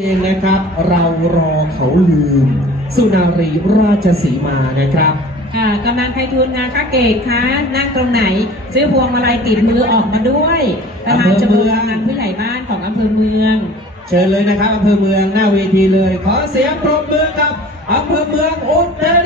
เองนะครับเรารอเขาลืม สุนารีราชสีมานะครับ ค่ะกำนันไพฑูรย์งานค้าเกตคะนั่งตรงไหน ซื้อพวงมาลัยติดมือออกมาด้วยประธานจำนวนงานผู้ใหญ่บ้านของอำเภอเมือง เชิญเลยนะครับอำเภอเมืองหน้าเวทีเลย ขอเสียงปรบมือกับอำเภอเมืองอุตร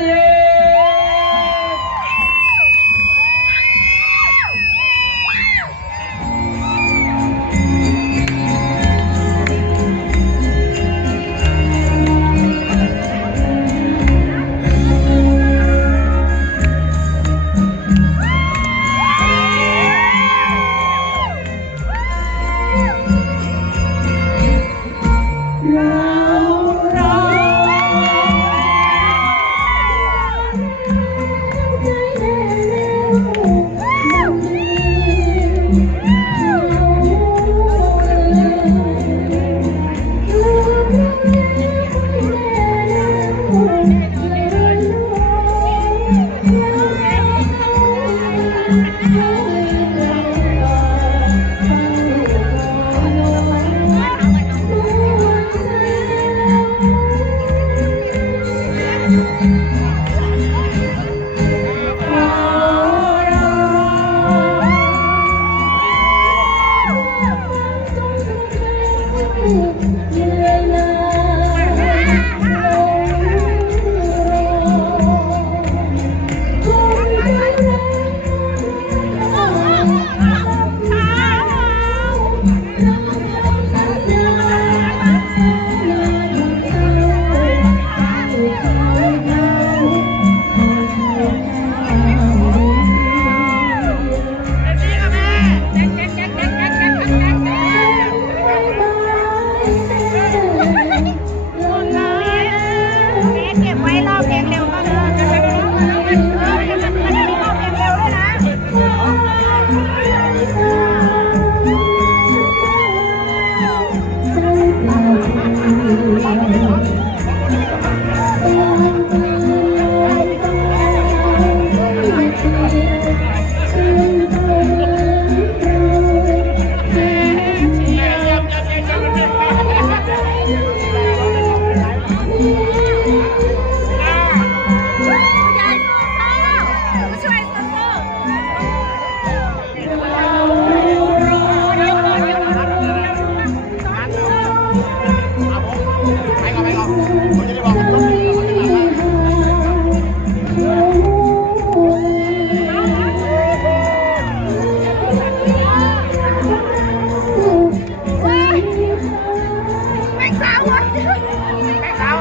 รอบเพลงเร็วก็เลยเออ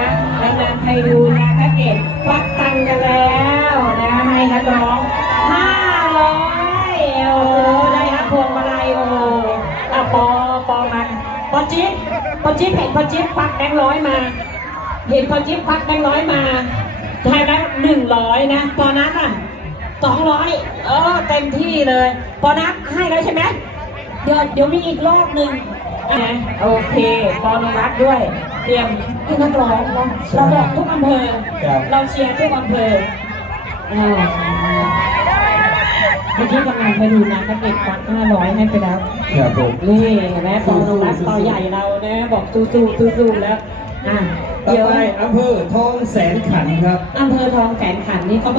นะคะกำนันไทยดูนะคะเกตควักตังกันแล้วนะให้นักร้องห้าร้อยโอ้โหได้รับพวงมาลัยโอ้โหอะปอปอมันปอจิ๊บปอจิ๊บเห็นปอจิ๊บควักแบงค์ร้อยมา เห็นปอจิ๊บควักแบงค์ร้อยมาให้แบงค์หนึ่งร้อยนะปอนัทอะสองร้อยเออเต็มที่เลยปอนัทให้แล้วใช่ไหมเดี๋ยวเดี๋ยวมีอีกรอบหนึ่ง อะโอเคปอนรัฐด้วย เตรียมที่นักร้องเนาะเราบอกทุกอำเภอ ครับ เราเชียร์ทุกอำเภออ่าเมื่อกี้กำลังไปดูนะกระเด็กฟักห้าร้อยให้ไปแล้ว ครับผม นี่เห็นไหมปอนรัฐต่อใหญ่เรานะบอกสู้ๆสู้ๆแล้ว อะต่อเดี๋ยวไปอำเภอทองแสนขันธ์ครับ อำเภอทองแสนขันธ์นี่เขาบอก